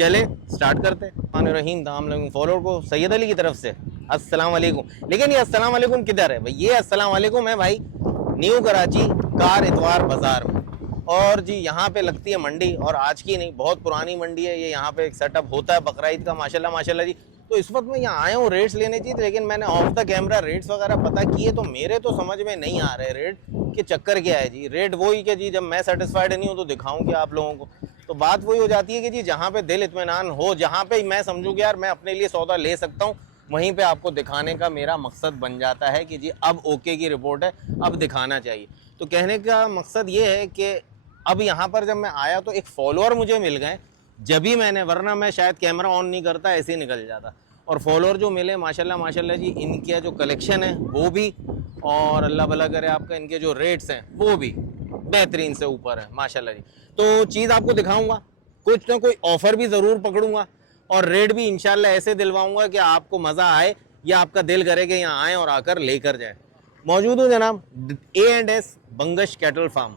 चले स्टार्ट करते हैं। रहीम दाम फॉलोअर को सैयद अली की तरफ से अस्सलाम वालेकुम। लेकिन ये अस्सलाम वालेकुम किधर है भाई? ये अस्सलाम वालेकुम है भाई न्यू कराची कार इतवार बाजार में। और जी यहाँ पे लगती है मंडी, और आज की नहीं बहुत पुरानी मंडी है ये। यहाँ पे एक सेटअप होता है बकरा ईद का माशाल्लाह माशाल्लाह जी। तो इस वक्त मैं यहाँ आया हूँ रेट्स लेने चाहिए, लेकिन मैंने ऑफ द कैमरा रेट्स वगैरह पता किए तो मेरे तो समझ में नहीं आ रहे रेट के चक्कर क्या है जी। रेट वही कि जी जब मैं सेटिस्फाइड नहीं हूँ तो दिखाऊँ क्या आप लोगों को। तो बात वही हो जाती है कि जी जहाँ पे दिल इत्मीनान हो, जहाँ पे मैं समझूँ कि यार मैं अपने लिए सौदा ले सकता हूँ, वहीं पे आपको दिखाने का मेरा मकसद बन जाता है कि जी अब ओके की रिपोर्ट है, अब दिखाना चाहिए। तो कहने का मकसद ये है कि अब यहाँ पर जब मैं आया तो एक फॉलोअर मुझे मिल गए जब ही मैंने, वरना मैं शायद कैमरा ऑन नहीं करता ऐसे ही निकल जाता। और फॉलोअर जो मिले माशाल्लाह माशाल्लाह जी, इनके जो कलेक्शन है वो भी, और अल्लाह भला करे आपका इनके जो रेट्स हैं वो भी बेहतरीन से ऊपर है माशाल्लाह जी। तो चीज़ आपको दिखाऊंगा, कुछ ना कोई ऑफ़र भी ज़रूर पकड़ूंगा, और रेट भी इंशाल्लाह ऐसे दिलवाऊंगा कि आपको मज़ा आए या आपका दिल करे कि यहाँ आएँ और आकर लेकर जाएँ। मौजूद हूँ जनाब A&S बंगश कैटल फार्म।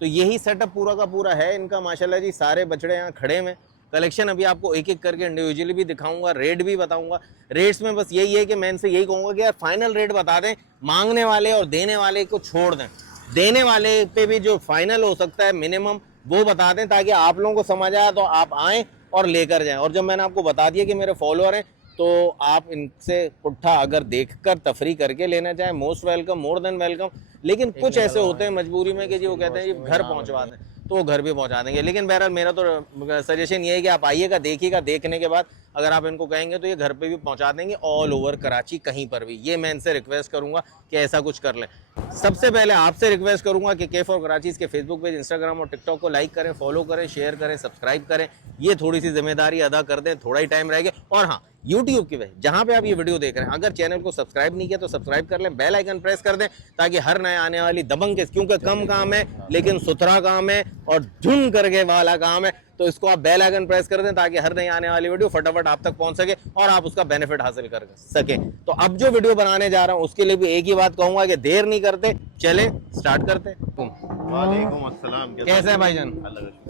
तो यही सेटअप पूरा का पूरा है इनका माशाल्लाह जी। सारे बछड़े यहाँ खड़े में, कलेक्शन अभी आपको एक एक करके इंडिविजुअली भी दिखाऊंगा, रेट भी बताऊंगा। रेट्स में बस यही है कि मैं इनसे यही कहूँगा कि यार फाइनल रेट बता दें, मांगने वाले और देने वाले को छोड़ दें। देने वाले पे भी जो फाइनल हो सकता है मिनिमम वो बता दें, ताकि आप लोगों को समझ आए तो आप आएँ और लेकर जाएँ। और जब मैंने आपको बता दिया कि मेरे फॉलोअर हैं तो आप इनसे पुट्ठा अगर देखकर तफरी करके लेना चाहें, most welcome, more than welcome. लेकिन कुछ ऐसे होते हैं मजबूरी में कि जी वो कहते हैं जी घर पहुंचवा दें, तो वो घर भी पहुंचा देंगे। लेकिन बहरहाल मेरा तो सजेशन ये है कि आप आइएगा, देखिएगा, देखने के बाद अगर आप इनको कहेंगे तो ये घर पे भी पहुंचा देंगे, ऑल ओवर कराची कहीं पर भी। ये मैं इनसे रिक्वेस्ट करूंगा कि ऐसा कुछ कर लें। सबसे पहले आपसे रिक्वेस्ट करूंगा कि के फॉर कराची के फेसबुक पेज, इंस्टाग्राम और टिकटॉक को लाइक करें, फॉलो करें, शेयर करें, सब्सक्राइब करें। ये थोड़ी सी जिम्मेदारी अदा कर दें, थोड़ा ही टाइम रहेगा। और हाँ, यूट्यूब की वजह जहाँ पे आप ये वीडियो देख रहे हैं, अगर चैनल को सब्सक्राइब नहीं किया तो सब्सक्राइब कर लें, बेल आइकन प्रेस कर दें, ताकि हर नए आने वाली दबंग के, क्योंकि कम काम है लेकिन सुथरा काम है और धुन करके वाला काम है, तो इसको आप बेल आइकन प्रेस कर दें ताकि हर नई आने वाली वीडियो फटाफट आप तक पहुंच सके और आप उसका बेनिफिट हासिल कर सके। तो अब जो वीडियो बनाने जा रहा हूं उसके लिए भी एक ही बात कहूंगा कि देर नहीं करते, चले स्टार्ट करते। वालेकुम अस्सलाम। कैसे हैं भाईजान?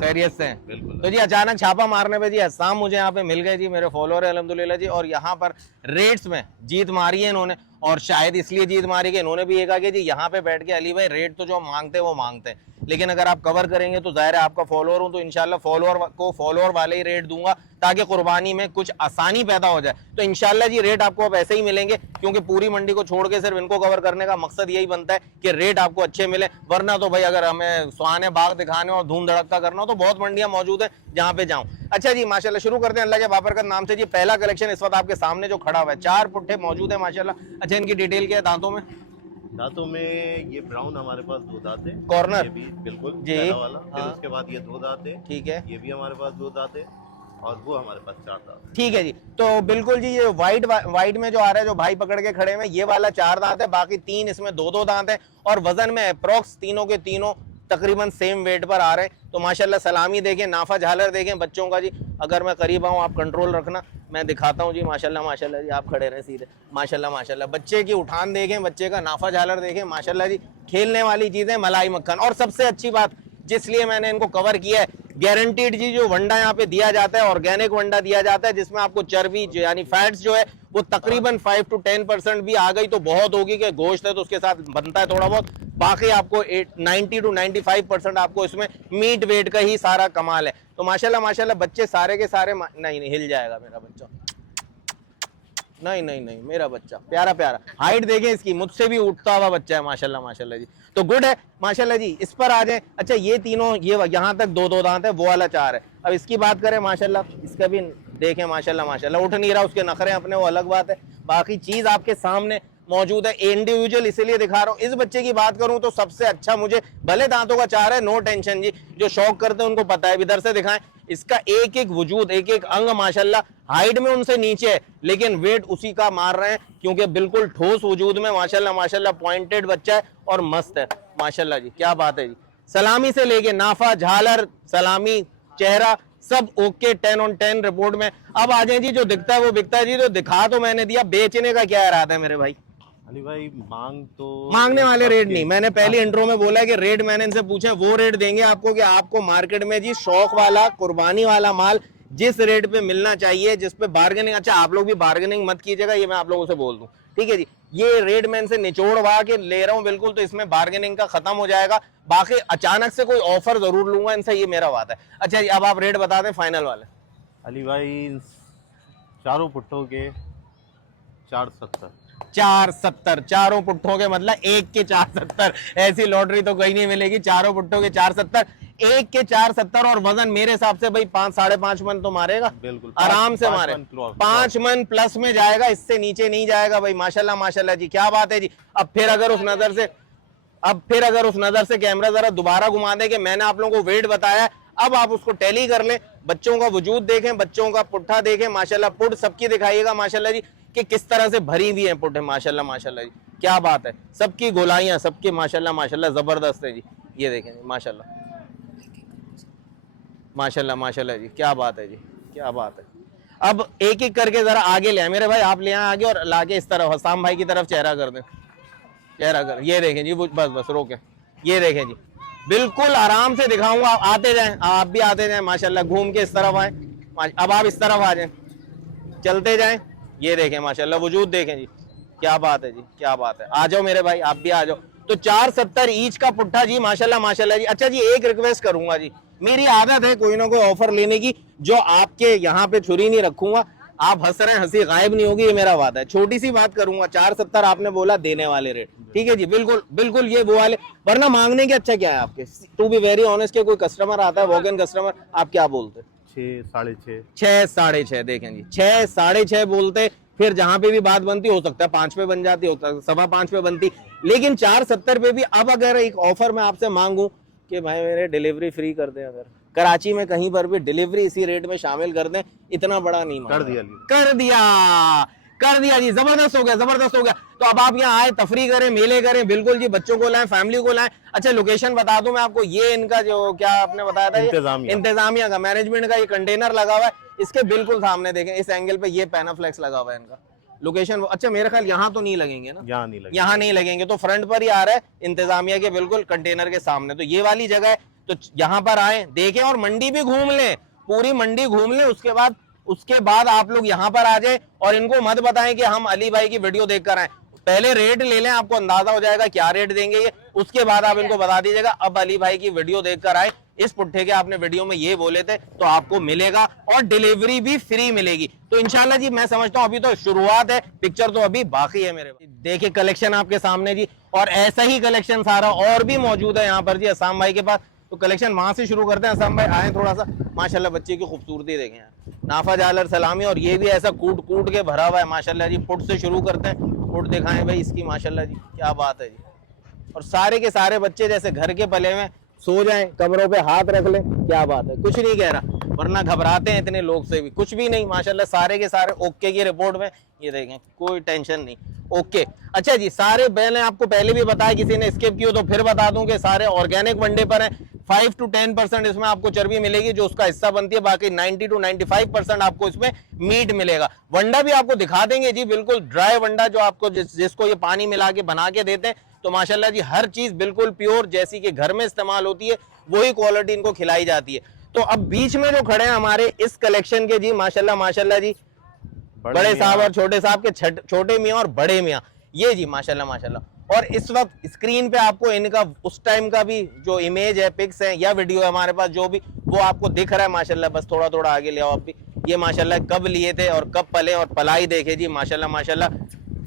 खैरियत से हैं? बिल्कुल। तो जी अचानक छापा मारने पे जी अस्साम मुझे यहाँ पे मिल गए जी, मेरे फॉलोअर है अल्हम्दुलिल्लाह जी। और यहाँ पर रेट्स में जीत मारी है इन्होंने, और शायद इसलिए जीत मारी कि इन्होंने भी ये कहा कि जी यहाँ पे बैठ के अली भाई रेट तो जो मांगते हैं वो मांगते हैं, लेकिन अगर आप कवर करेंगे तो जाहिर है आपका फॉलोअर हूँ तो इंशाल्लाह फॉलोअर को फॉलोअर वाले ही रेट दूंगा, ताकि कुर्बानी में कुछ आसानी पैदा हो जाए। तो इंशाल्लाह जी रेट आपको अब ऐसे ही मिलेंगे, क्योंकि पूरी मंडी को छोड़ के सिर्फ इनको कवर करने का मकसद यही बनता है कि रेट आपको अच्छे मिले। वरना तो भाई अगर हमें सुहाने बाग दिखाने और धूम धड़का करना हो तो बहुत मंडियां मौजूद है जहाँ पे जाऊँ। अच्छा जी माशाल्लाह शुरू करते हैं अल्लाह के बाबरकत नाम से जी। पहला कलेक्शन इस वक्त आपके सामने जो खड़ा हुआ है, 4 पुट्ठे मौजूद है माशाल्लाह। अच्छा इनकी डिटेल क्या है? दांतों में ये ब्राउन हमारे पास 2 दांत है, कॉर्नर ये भी बिल्कुल जी पहला वाला। फिर हाँ। उसके बाद ये 2 दांत है, ठीक है, ये भी हमारे पास 2 दांत है, और वो हमारे पास 4 दांत है। ठीक है जी। तो बिल्कुल जी ये वाइट में जो आ रहा है, जो भाई पकड़ के खड़े में, ये वाला 4 दांत है, बाकी 3 इसमें 2-2 दांत है। और वजन में अप्रोक्स तीनों के तीनों तकरीबन सेम वेट पर आ रहे हैं। तो माशाल्लाह सलामी देखें, नाफा झालर देखें बच्चों का जी। अगर मैं करीब आऊँ आप कंट्रोल रखना, मैं दिखाता हूँ जी। माशाल्लाह माशाल्लाह जी, आप खड़े रहे सीधे। माशाल्लाह माशाल्लाह, बच्चे की उठान देखें, बच्चे का नाफा झालर देखें माशाल्लाह जी। खेलने वाली चीज़ें, मलाई मक्खन। और सबसे अच्छी बात जिसलिए मैंने इनको कवर किया है, गारंटीड जी जो वंडा यहाँ पे दिया जाता है, ऑर्गेनिक वंडा दिया जाता है, जिसमें आपको चर्बी यानी फैट्स जो है वो तकरीबन 5 to 10% भी आ गई तो बहुत होगी, कि गोश्त है तो उसके साथ बनता है थोड़ा बहुत। बाकी आपको 90 to 95% आपको इसमें मीट वेट का ही सारा कमाल है। तो माशाल्लाह माशाल्लाह बच्चे सारे के सारे नहीं हिल जाएगा मेरा बच्चा, नहीं मेरा बच्चा प्यारा प्यारा। हाइट देखें इसकी, मुझसे भी उठता हुआ बच्चा है माशाल्लाह माशाल्लाह जी। तो गुड है माशाल्लाह जी। इस पर आ जाए। अच्छा ये तीनों, ये यहाँ तक 2-2 दांत है, वो वाला 4 है। अब इसकी बात करें माशाल्लाह, इसका भी देखें माशाल्लाह माशाल्लाह, उठ नहीं रहा, उसके नखरे अपने, वो अलग बात है। बाकी चीज आपके सामने मौजूद है, इंडिविजुअल इसीलिए दिखा रहा हूँ। इस बच्चे की बात करूं तो सबसे अच्छा मुझे, भले दांतों का 4 है, नो टेंशन जी, जो शौक करते हैं उनको पता है। इधर से दिखाएं, इसका एक एक वजूद, एक एक अंग माशाल्लाह हाइट में उनसे नीचे है, लेकिन वेट उसी का मार रहे हैं, क्योंकि बिल्कुल ठोस वजूद में माशाल्लाह माशाल्लाह पॉइंटेड बच्चा है और मस्त है माशाल्लाह जी। क्या बात है जी। सलामी से लेके नाफा झालर, सलामी, चेहरा, सब ओके, 10 on 10 रिपोर्ट में। अब आ जाए जी, जो दिखता है वो बिकता है जी। तो दिखा तो मैंने दिया, बेचने का क्या इरादा है मेरे भाई? अली भाई मांगने वाले रेट नहीं, मैंने पहली इंट्रो में बोला है कि रेट मैंने इनसे पूछे, वो रेट देंगे आपको कि आपको मार्केट में जी शौक वाला, कुर्बानी वाला माल जिस रेट पे मिलना चाहिए, जिस पे बार्गेनिंग, अच्छा आप लोग भी बार्गेनिंग मत कीजिएगा, ये मैं आप लोगों से बोल दूं, ठीक है जी। ये रेट मैं इनसे निचोड़वा के ले रहा हूँ बिल्कुल, तो इसमें बार्गेनिंग का खत्म हो जाएगा। बाकी अचानक से कोई ऑफर जरूर लूंगा इनसे, ये मेरा वादा है। अच्छा जी, अब आप रेट बता दें फाइनल वाले। अली भाई इन चारों पुट्ठों के 470। 470, चारों पुट्ठों के मतलब एक के 470, ऐसी लॉटरी तो कहीं नहीं मिलेगी। चारों पुट्ठों के 470, एक के 470, और वजन मेरे हिसाब से भाई 5-5.5 मन तो मारेगा, बिल्कुल आराम से मारे। 5 मन प्लस में जाएगा, इससे नीचे नहीं जाएगा भाई। माशाल्लाह माशाल्लाह जी, क्या बात है जी। अब फिर अगर उस नजर से कैमरा जरा दोबारा घुमा दे कि मैंने आप लोगों को वेट बताया, अब आप उसको टैली कर लें, बच्चों का वजूद देखें, बच्चों का पुट्ठा देखें, माशाल्लाह पुट सबकी दिखाइएगा माशाल्लाह जी कि किस तरह से भरी हुई है पुट है, माशाल्लाह माशाल्लाह जी, क्या बात है। सबकी गोलाइयां सबकी माशाल्लाह माशाल्लाह जबरदस्त है जी। ये देखें जी माशाल्लाह माशाल्लाह माशाल्लाह जी, क्या बात है जी, क्या बात है। अब एक एक करके जरा आगे ले आए मेरे भाई, आप ले आए आगे, और लाके इस तरफ हसाम भाई की तरफ चेहरा कर दें, चेहरा कर। ये देखें जी, बस बस रोके, ये देखें जी, बिल्कुल आराम से दिखाऊंगा, आप आते जाएं, आप भी आते जाएं माशाल्लाह, घूम के इस तरफ आए। अब आप इस तरफ आ जाएं, चलते जाएं। ये देखें माशाल्लाह, वजूद देखें जी, क्या बात है जी, क्या बात है। आ जाओ मेरे भाई, आप भी आ जाओ। तो 470 ईच का पुट्ठा जी, माशाल्लाह माशाल्लाह जी। अच्छा जी, एक रिक्वेस्ट करूंगा जी, मेरी आदत है कोई ना कोई ऑफर लेने की, जो आपके यहाँ पे छुरी नहीं रखूंगा। आप हंस रहे हैं, हंसी गायब नहीं होगी, ये मेरा वादा है। छोटी सी बात करूंगा, 470 आपने बोला देने वाले रेट, ठीक है जी, बिल्कुल बिल्कुल ये वो वाले, वरना मांगने के अच्छा क्या है आपके, टू बी वेरी ऑनेस्ट, के कोई कस्टमर आता है वॉक इन कस्टमर, आप क्या बोलते हैं? 6-6.5। 6-6.5, देखें जी, 6-6.5 बोलते, फिर जहां पे भी बात बनती, हो सकता है 5 पे बन जाती, हो सकता है 5.25 पे बनती, लेकिन 470 पे भी। अब अगर एक ऑफर मैं आपसे मांगू कि भाई मेरे डिलीवरी फ्री कर दें, अगर कराची में कहीं पर भी डिलीवरी इसी रेट में शामिल कर दें, इतना बड़ा नहीं कर दिया कर दिया जी, जबरदस्त हो गया, जबरदस्त हो गया। तो अब आप यहाँ आए, तफरी करें, मेले करें, बिल्कुल जी, बच्चों को लाएं, फैमिली को लाएं। अच्छा लोकेशन बता दूं मैं आपको, ये इनका जो क्या आपने बताया था, इंतजामिया का, मैनेजमेंट का ये कंटेनर लगा हुआ है, इसके बिल्कुल सामने देखें, इस एंगल पे ये पैनाफ्लेक्स लगा हुआ है इनका लोकेशन। अच्छा मेरे ख्याल यहाँ तो नहीं लगेंगे ना, यहाँ नहीं लगेंगे, तो फ्रंट पर ही आ रहा है इंतजामिया के बिल्कुल कंटेनर के सामने। तो ये वाली जगह है, तो यहाँ पर आए, देखें, और मंडी भी घूम लें, पूरी मंडी घूम लें। उसके बाद आप लोग यहाँ पर आ जाए, और इनको मत बताएं कि हम अली भाई की वीडियो देखकर आए, पहले रेट ले लें, आपको अंदाजा हो जाएगा क्या रेट देंगे ये, उसके बाद आप इनको बता दीजिएगा अब अली भाई की वीडियो देखकर आए, इस पुट्ठे के आपने वीडियो में ये बोले थे, तो आपको मिलेगा, और डिलीवरी भी फ्री मिलेगी। तो इंशाल्लाह जी मैं समझता हूँ अभी तो शुरुआत है, पिक्चर तो अभी बाकी है मेरे। देखिए कलेक्शन आपके सामने जी, और ऐसा ही कलेक्शन सारा और भी मौजूद है यहाँ पर जी असाम भाई के पास। तो कलेक्शन वहां से शुरू करते हैं। असाम भाई आए थोड़ा सा, माशाल्लाह बच्चे की खूबसूरती देखें यार, नाफा जालर सलामी, और ये भी ऐसा कूट कूट के भरा हुआ है माशाल्लाह जी। पुट से शुरू करते हैं, पुट दिखाएं भाई इसकी, माशाल्लाह जी क्या बात है जी। और सारे के सारे बच्चे जैसे घर के पले में, सो जाएं, कमरों पे हाथ रख लें, क्या बात है, कुछ नहीं कह रहा, वरना घबराते हैं इतने लोग से भी, कुछ भी नहीं माशाल्लाह, सारे के सारे ओके की रिपोर्ट में। ये देखें, कोई टेंशन नहीं, ओके। अच्छा जी, सारे मैंने आपको पहले भी बताया, किसी ने स्किप किया तो फिर बता दूं कि सारे ऑर्गेनिक वनडे पर हैं। 5 to 10% इसमें आपको चर्बी मिलेगी जो उसका हिस्सा बनती है, बाकी 90 to 95% आपको इसमें मीट मिलेगा। वंडा भी आपको दिखा देंगे जी, बिल्कुल ड्राई वंडा जो आपको जिसको ये पानी मिला के बना के देते हैं। तो माशाल्लाह जी हर चीज बिल्कुल प्योर, जैसी कि घर में इस्तेमाल होती है वही क्वालिटी इनको खिलाई जाती है। तो अब बीच में जो खड़े हैं हमारे इस कलेक्शन के जी, माशाल्लाह माशाल्लाह जी, बड़े साहब और छोटे साहब के, छोटे मियाँ और बड़े मियाँ, ये जी माशाल्लाह माशाल्लाह। और इस वक्त स्क्रीन पे आपको इनका उस टाइम का भी जो इमेज है, पिक्स है या वीडियो है हमारे पास, जो भी वो आपको दिख रहा है माशाल्लाह। बस थोड़ा थोड़ा आगे ले आओ आप भी। ये माशाल्लाह कब लिए थे और कब पले, और पलाई देखे जी माशाल्लाह माशाल्लाह,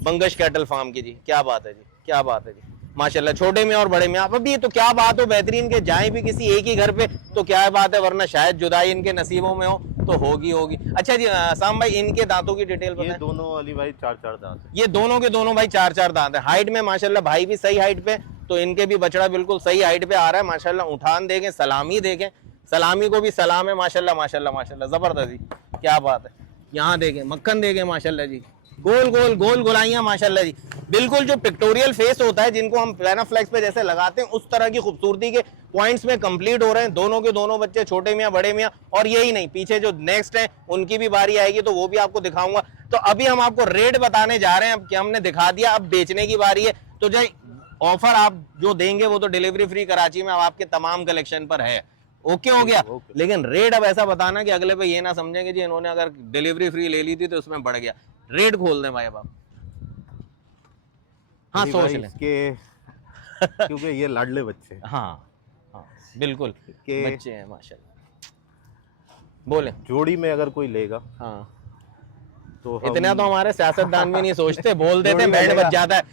बंगश कैटल फार्म की जी, क्या बात है जी, क्या बात है जी माशाल्लाह। छोटे में और बड़े में आप अभी, तो क्या बात हो बेहतरीन के जाए भी किसी एक ही घर पे तो क्या बात है, वरना शायद जुदाई इनके नसीबों में हो तो होगी होगी। अच्छा जी असाम भाई, इनके दांतों की डिटेल बताएं। ये दोनों अली भाई 4-4 दांत है। ये दोनों के दोनों भाई 4-4 दांत है। हाइट में माशाल्लाह भाई भी सही हाइट पे, तो इनके भी बछड़ा बिल्कुल सही हाइट पे आ रहा है माशाल्लाह। उठान देखें, सलामी देखें, सलामी को भी सलाम है माशाल्लाह माशाल्लाह माशाल्लाह, जबरदस्त जी, क्या बात है। यहाँ देखें, मक्खन देखें माशाल्लाह जी, गोल गोल गोल गोलाइयाँ माशाल्लाह जी, बिल्कुल जो पिक्टोरियल फेस होता है जिनको हम पैनाफ्लेक्स पे जैसे लगाते हैं, उस तरह की खूबसूरती के पॉइंट्स में कंप्लीट हो रहे हैं दोनों के दोनों बच्चे, छोटे मियाँ बड़े मियाँ। और यही नहीं, पीछे जो नेक्स्ट है उनकी भी बारी आएगी तो वो भी आपको दिखाऊंगा। तो अभी हम आपको रेट बताने जा रहे हैं, कि हमने दिखा दिया, अब बेचने की बारी है। तो जो ऑफर आप जो देंगे वो तो डिलीवरी फ्री कराची में अब आपके तमाम कलेक्शन पर है, ओके हो गया। ओके। लेकिन रेट अब ऐसा बताना कि अगले पे ये ना समझेंगे जी इन्होंने अगर डिलीवरी फ्री ले ली थी तो उसमें बढ़ गया। रेट खोल दें भाई अब आप। हाँ अली सोच भाई लें। इसके क्योंकि ये लाडले बच्चे हैं हाँ हाँ बिल्कुल कि बच्चे हैं माशाल्लाह। बोले। जोड़ी में अगर कोई लेगा हाँ तो हम इतना तो हमारे सियासतदान भी नहीं सोचते, बोल देते जोड़ी में बैठ लेगा। बच जाता है।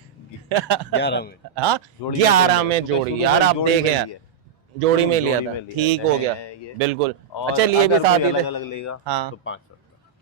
11 में हाँ जोड़ी 11 में में क्योंकि जोड़ी शुरू यार में आप जोड़ी में देखें लिया। जोड़ी में लिया जोड़ी था, में लिया ठीक है, हो गया ये। बिल्कुल। और अच्छा लिए भी अगर साथ कोई ही थे। अलग अलग लेगा हाँ तो 570।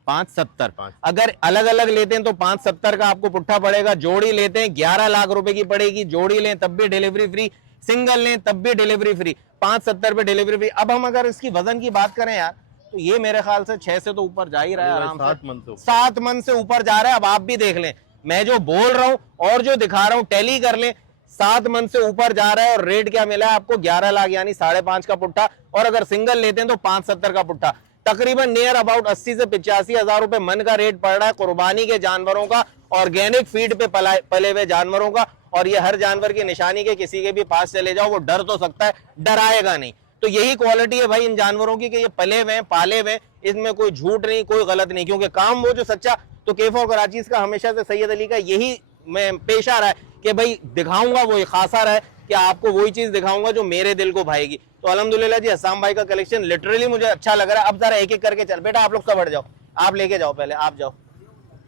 570। 570। अगर अलग अलग लेते हैं तो 570 का आपको पुट्ठा पड़ेगा। जोड़ी लेते हैं 11 लाख रुपए की पड़ेगी। जोड़ी लें तब भी डिलीवरी फ्री, सिंगल लें तब भी डिलीवरी फ्री, 570 पे डिलीवरी फ्री। अब हम अगर इसकी वजन की बात करें यार तो ये मेरे ख्याल से 6 से तो ऊपर जा ही रहा है आराम से। 7 मन से ऊपर। 7 मन से ऊपर जा रहा है। अब आप भी देख लें, मैं जो बोल रहा हूं और जो दिखा रहा हूं टैली कर लें। 7 मन से ऊपर जा रहा है और रेट क्या मिला है आपको 11 लाख यानी 5.5 का पुट्ठा। और अगर सिंगल लेते हैं तो 570 का पुट्ठा। तकरीबन नियर अबाउट 80 से 85 हजार रुपए मन का रेट पड़ रहा है कुर्बानी के जानवरों का, ऑर्गेनिक फीड पे पले हुए जानवरों का। और ये हर जानवर की निशानी के किसी के भी पास चले जाओ वो डर तो सकता है, डराएगा नहीं। तो यही क्वालिटी है भाई इन जानवरों की कि ये पले हुए पाले हुए, इसमें कोई झूठ नहीं कोई गलत नहीं। क्योंकि काम वो जो सच्चा तो केफ और कराची का हमेशा से सैयद अली का यही मैं पेशा रहा है कि भाई दिखाऊंगा वो खासा रहा है कि आपको वही चीज दिखाऊंगा जो मेरे दिल को भाएगी। तो अल्हम्दुलिल्लाह जी हसाम भाई का कलेक्शन लिटरली मुझे अच्छा लग रहा है। अब जरा एक एक करके चल बेटा आप लोग सब बढ़ जाओ, आप लेके जाओ, पहले आप जाओ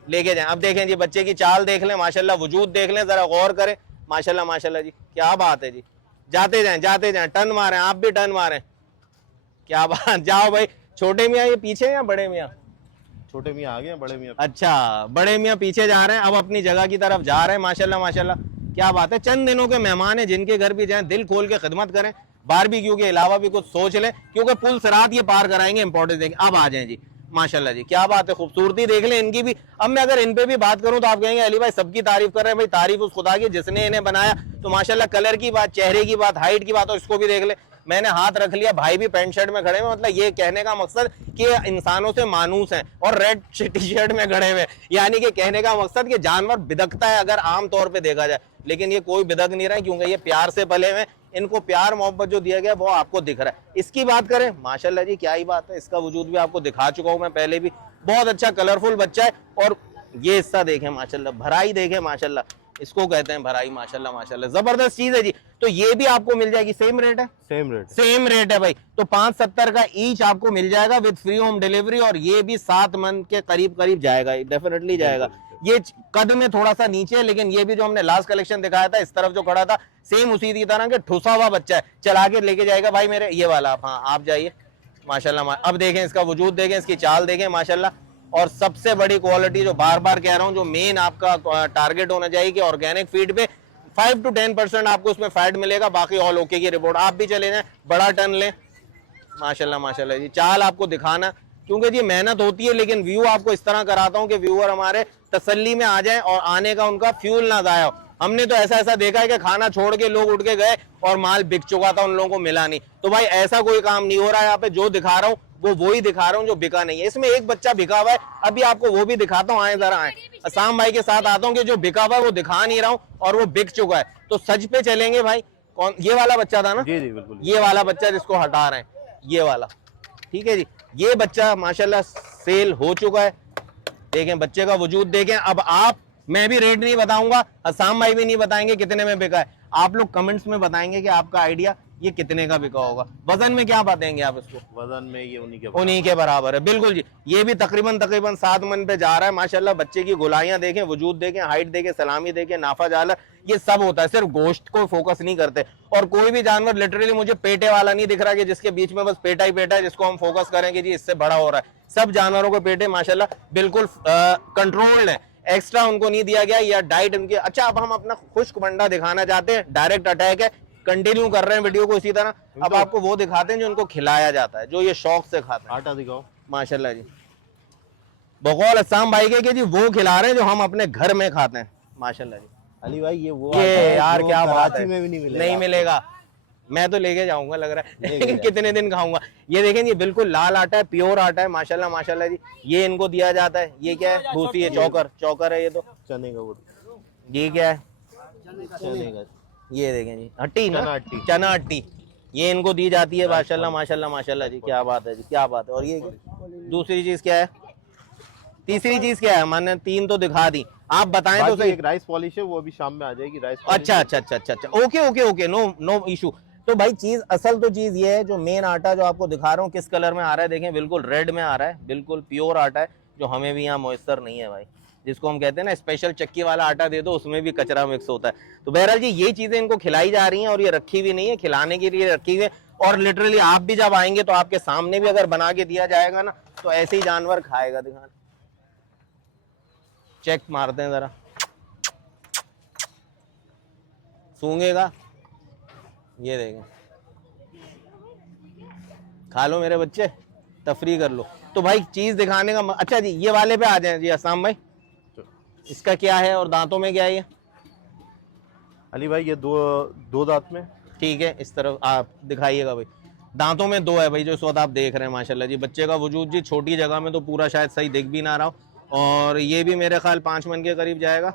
लेके जाएं। अब देखें जी बच्चे की चाल देख लें माशाल्लाह, वजूद देख लें, जरा गौर करें माशाल्लाह माशाल्लाह जी क्या बात है जी। जाते जाएं टर्न मारें, आप भी टर्न मारें, क्या बात। जाओ भाई। छोटे मियाँ ये पीछे या बड़े मियाँ? छोटे मियाँ आगे हैं, बड़े मियाँ अच्छा बड़े मियाँ पीछे जा रहे हैं, अब अपनी जगह की तरफ जा रहे हैं माशाल्लाह माशाल्लाह क्या बात है। चंद दिनों के मेहमान हैं, जिनके घर भी जाएं दिल खोल के खिदमत करें, बारबेक्यू के अलावा भी कुछ सोच लें क्योंकि पुल सिरात ये पार कराएंगे, इंपॉर्टेंस देंगे। अब आ जाएं जी माशाल्लाह जी क्या बात है, खूबसूरती देख लें इनकी भी। अब मैं अगर इन पे भी बात करूं तो आप कहेंगे अली भाई सबकी तारीफ कर रहे हैं। भाई तारीफ उस खुदा की जिसने इन्हें बनाया। तो माशाल्लाह कलर की बात, चेहरे की बात, हाइट की बात, और इसको भी देख ले। मैंने हाथ रख लिया, भाई भी पैंट शर्ट में खड़े हुए, मतलब ये कहने का मकसद कि इंसानों से मानूस हैं और रेड टी शर्ट में खड़े हुए, यानी कि कहने का मकसद कि जानवर बिदकता है अगर आम तौर पे देखा जाए, लेकिन ये कोई बिदक नहीं रहा है क्योंकि ये प्यार से पले हुए। इनको प्यार मोहब्बत जो दिया गया वो आपको दिख रहा है। इसकी बात करें माशाल्लाह जी क्या ही बात है, इसका वजूद भी आपको दिखा चुका हूं मैं पहले भी। बहुत अच्छा कलरफुल बच्चा है। और ये हिस्सा देखें माशाल्लाह, भराई देखें माशाल्लाह, इसको कहते हैं भराई माशाल्लाह माशाल्लाह, जबरदस्त चीज है जी। तो ये भी आपको मिल जाएगी, सेम रेट है, सेम रेट है भाई। तो 570 का ईच आपको मिल जाएगा विद फ्री होम डिलीवरी। और ये भी 7 मन के करीब करीब जाएगा, डेफिनेटली जाएगा। ये कद में थोड़ा सा नीचे है, लेकिन ये भी जो हमने लास्ट कलेक्शन दिखाया था इस तरफ जो खड़ा था सेम उसी की तरह के ठुसा हुआ बच्चा है, चला के लेके जाएगा भाई मेरे ये वाला। आप हाँ आप जाइए माशाल्लाह। अब देखें इसका वजूद देखें, इसकी चाल देखें माशाल्लाह। और सबसे बड़ी क्वालिटी जो बार बार कह रहा हूं, जो मेन आपका टारगेट होना चाहिए कि ऑर्गेनिक फीड पे 5 to 10% आपको उसमें फैट मिलेगा, बाकी ऑल ओके की रिपोर्ट। आप भी चले जाएं, बड़ा टन लें माशाल्लाह माशाल्लाह जी। चाल आपको दिखाना क्योंकि जी मेहनत होती है, लेकिन व्यू आपको इस तरह कराता हूं कि व्यूअर हमारे तसल्ली में आ जाए और आने का उनका फ्यूल ना जाया हो। हमने तो ऐसा देखा है कि खाना छोड़ के लोग उठ के गए और माल बिक चुका था, उन लोगों को मिला नहीं। तो भाई ऐसा कोई काम नहीं हो रहा है यहाँ पे। जो दिखा रहा हूँ वो वही दिखा रहा हूँ जो बिका नहीं है। इसमें एक बच्चा बिका हुआ है, अभी आपको वो भी दिखाता हूँ, आए जरा आए। असाम भाई के साथ आता हूँ कि जो बिका हुआ है वो दिखा नहीं रहा हूँ और वो बिक चुका है। तो सच पे चलेंगे भाई। कौन ये वाला बच्चा था ना? जी जी बिल्कुल, ये वाला बच्चा जिसको हटा रहे हैं, ये वाला, ठीक है जी। ये बच्चा माशाल्लाह सेल हो चुका है। देखें बच्चे का वजूद देखें। अब आप, मैं भी रेट नहीं बताऊंगा, असाम भाई भी नहीं बताएंगे कितने में बिका है। आप लोग कमेंट्स में बताएंगे कि आपका आइडिया ये कितने का बिका होगा। वजन में क्या बताएंगे आप इसको? वजन में ये उन्हीं के बराबर है, बिल्कुल जी। ये भी तकरीबन 7 मन पे जा रहा है माशाल्लाह। बच्चे की गुलाइयां देखें, वजूद देखें, हाइट देखें, सलामी देखें, नाफा झालर, ये सब होता है। सिर्फ गोश्त को फोकस नहीं करते। और कोई भी जानवर लिटरली मुझे पेटे वाला नहीं दिख रहा कि जिसके बीच में बस पेटा ही पेटा है जिसको हम फोकस करें कि जी इससे बड़ा हो रहा है। सब जानवरों के पेटे माशाल्लाह बिल्कुल कंट्रोल्ड है, एक्स्ट्रा उनको नहीं दिया गया या डाइट उनकी। अच्छा अब हम अपना खुश्क मंडा दिखाना चाहते हैं, डायरेक्ट अटैक है, कंटिन्यू कर रहे हैं वीडियो को इसी तरह। अब आपको वो दिखाते हैं जो उनको खिलाया जाता है, जो ये शौक से खाते हैं। आटा दिखाओ माशाल्लाह जी, बकौल अस्साम भाई के जी वो खिला रहे हैं जो हम अपने घर में खाते हैं माशाल्लाह जी। अली भाई ये वो ये यार क्या बात कराची है, में भी नहीं मिलेगा। मैं तो लेके जाऊंगा लग रहा है, लेकिन कितने दिन खाऊंगा। ये देखें ये बिल्कुल लाल आटा है, प्योर आटा है माशाल्लाह माशाल्लाह जी। ये इनको दिया जाता है। ये क्या है? भूसी है, चौकर है ये तो। चने का वो ये क्या है? चने का ये देखें जी, हट्टी ना, चना हट्टी। चना हट्टी। ये इनको दी जाती है। माशाल्लाह माशाल्लाह माशाल्लाह जी, क्या बात है जी, क्या बात है। और ये दूसरी चीज क्या है, तीसरी चीज क्या है? मैंने 3 तो दिखा दी, आप बताएं तो बाकी सही। एक राइस पॉलिश है, वो अभी शाम में आ जाएगी राइस अच्छा अच्छा अच्छा अच्छा अच्छा, okay okay okay, no no issue. तो भाई चीज असल तो चीज ये है, जो मेन आटा जो आपको दिखा रहा हूँ किस कलर में आ रहा है, देखें बिल्कुल रेड में आ रहा है, बिल्कुल प्योर आटा है, जो हमें भी यहाँ मयसर नहीं है भाई। जिसको हम कहते हैं ना स्पेशल चक्की वाला आटा दे दो, उसमें भी कचरा मिक्स होता है। तो बहरहाल जी ये चीजें इनको खिलाई जा रही हैं, और ये रखी हुई नहीं है, खिलाने के लिए रखी हुई है। और लिटरली आप भी जब आएंगे तो आपके सामने भी अगर बना के दिया जाएगा ना, तो ऐसे ही जानवर खाएगा। दिखा, चेक मारते हैं जरा, सूंघेगा, ये देखें, खा लो मेरे बच्चे, तफरी कर लो। तो भाई चीज दिखाने का अच्छा जी, ये वाले पे आ जाए जी अस्सलाम भाई, इसका क्या है और दांतों में क्या है ये? अली भाई ये दो दांत में। ठीक है, इस तरफ आप दिखाइएगा भाई। दांतों में 2 है भाई, जो इस वक्त आप देख रहे हैं माशाल्लाह जी। बच्चे का वजूद जी छोटी जगह में तो पूरा शायद सही दिख भी ना रहा हो। और ये भी मेरे ख्याल 5 मन के करीब जाएगा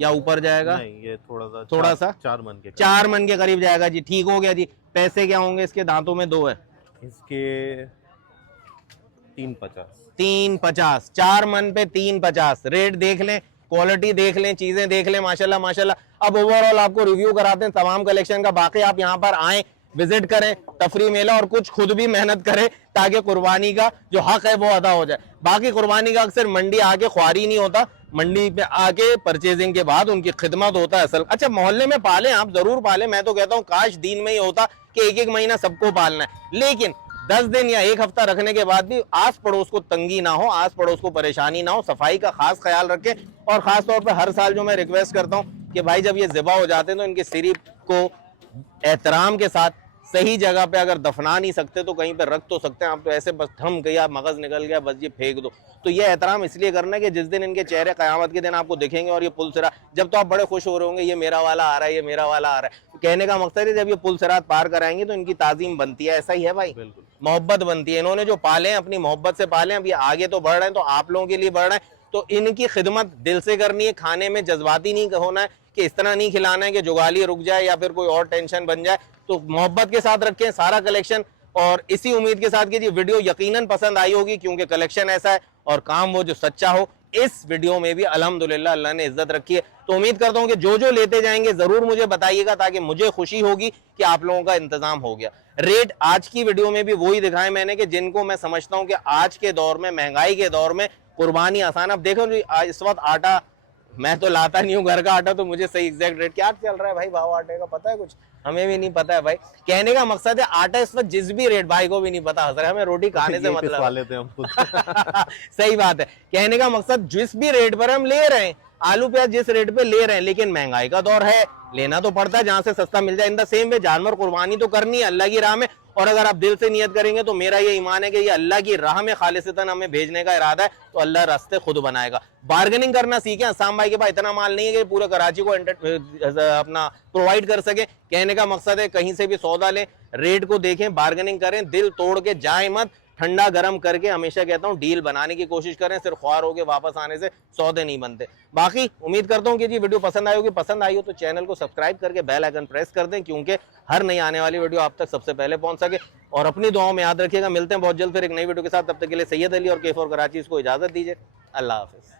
या ऊपर जाएगा? नहीं, ये थोड़ा सा 4 मन के 4 मन के करीब जाएगा जी। ठीक हो गया जी। पैसे क्या होंगे इसके? दांतों में 2 है, इसके 350। 350, 4 मन पे 350। रेट देख लें, क्वालिटी देख लें, चीजें देख लें, माशाल्लाह माशाल्लाह। अब ओवरऑल आपको रिव्यू कराते हैं तमाम कलेक्शन का। बाकी आप यहाँ पर आए, विजिट करें तफरी मेला, और कुछ खुद भी मेहनत करें ताकि कुर्बानी का जो हक है वो अदा हो जाए। बाकी कुर्बानी का अक्सर मंडी आके ख्वारी नहीं होता, मंडी पे आके परचेजिंग के बाद उनकी खिदमत होता है असल। अच्छा, मोहल्ले में पालें, आप जरूर पालें। मैं तो कहता हूँ काश दिन में ही होता कि एक महीना सबको पालना है, लेकिन 10 दिन या 1 हफ्ता रखने के बाद भी आस पड़ोस को तंगी ना हो, आस पड़ोस को परेशानी ना हो। सफाई का खास ख्याल रखें। और खास तौर पे हर साल जो मैं रिक्वेस्ट करता हूँ कि भाई जब ये ज़िबा हो जाते हैं तो इनके सिर को एहतराम के साथ सही जगह पे, अगर दफना नहीं सकते तो कहीं पे रख तो सकते हैं। आप तो ऐसे बस थम गया, मगज निकल गया, बस ये फेंक दो। तो ये एहतराम इसलिए करना है कि जिस दिन इनके चेहरे क़यामत के दिन आपको दिखेंगे और ये पुलसिरात, जब तो आप बड़े खुश हो रहे होंगे ये मेरा वाला आ रहा है, ये मेरा वाला आ रहा है। कहने का मकसद है जब ये पुलसिरात पार कराएंगे तो इनकी ताजीम बनती है। ऐसा ही है भाई, मोहब्बत बनती है। इन्होंने जो पाले हैं अपनी मोहब्बत से पाले हैं, अब ये आगे तो बढ़ रहे हैं तो आप लोगों के लिए बढ़ रहे हैं। तो इनकी खिदमत दिल से करनी है। खाने में जज्बाती नहीं होना है कि इस तरह नहीं खिलाना है कि जुगाली रुक जाए या फिर कोई और टेंशन बन जाए। तो मोहब्बत के साथ रखें सारा कलेक्शन, और इसी उम्मीद के साथ कि जी वीडियो यकीनन पसंद आई होगी, क्योंकि कलेक्शन ऐसा है और काम वो जो सच्चा हो। इस वीडियो में भी अल्हम्दुलिल्लाह अल्लाह ने इज्जत रखी है। तो उम्मीद करता हूं कि जो लेते जाएंगे जरूर मुझे बताइएगा, ताकि मुझे खुशी होगी कि आप लोगों का इंतजाम हो गया। रेट आज की वीडियो में भी वही दिखाए मैंने कि जिनको मैं समझता हूं कि आज के दौर में, महंगाई के दौर में कुर्बानी आसान। अब देखो इस वक्त आटा मैं तो लाता नहीं हूँ, घर का आटा, तो मुझे सही एग्जैक्ट रेट क्या चल रहा है भाई, भाव आटे का पता है कुछ? हमें भी नहीं पता है भाई। कहने का मकसद है आटा इस वक्त जिस भी रेट, भाई को भी नहीं पता, हंस रहे, हमें रोटी खाने से मतलब लेते हैं हम खुद। सही बात है। कहने का मकसद जिस भी रेट पर हम ले रहे हैं, आलू प्याज जिस रेट पे ले रहे हैं, लेकिन महंगाई का दौर है, लेना तो पड़ता है जहां से सस्ता मिल जाए। इन द सेम वे जानवर कुर्बानी तो करनी है अल्लाह की राह में, और अगर आप दिल से नियत करेंगे तो मेरा ये ईमान है कि ये अल्लाह की राह में खालिसतन हमें भेजने का इरादा है, तो अल्लाह रास्ते खुद बनाएगा। बार्गेनिंग करना सीखें। अस्साम भाई के पास इतना माल नहीं है कि पूरे कराची को अपना प्रोवाइड कर सके। कहने का मकसद है कहीं से भी सौदा लें, रेट को देखें, बार्गेनिंग करें, दिल तोड़ के जाए मत, ठंडा गर्म करके हमेशा कहता हूं डील बनाने की कोशिश करें। सिर्फ ख्वार होके वापस आने से सौदे नहीं बनते। बाकी उम्मीद करता हूं कि जी वीडियो पसंद आई होगी। पसंद आई हो तो चैनल को सब्सक्राइब करके बेल आइकन प्रेस कर दें, क्योंकि हर नई आने वाली वीडियो आप तक सबसे पहले पहुंच सके। और अपनी दुआओं में याद रखिएगा। मिलते हैं बहुत जल्द फिर एक नई वीडियो के साथ। तब तक के लिए सैयद अली और K4 कराची को इजाजत दीजिए। अल्लाह हाफिज।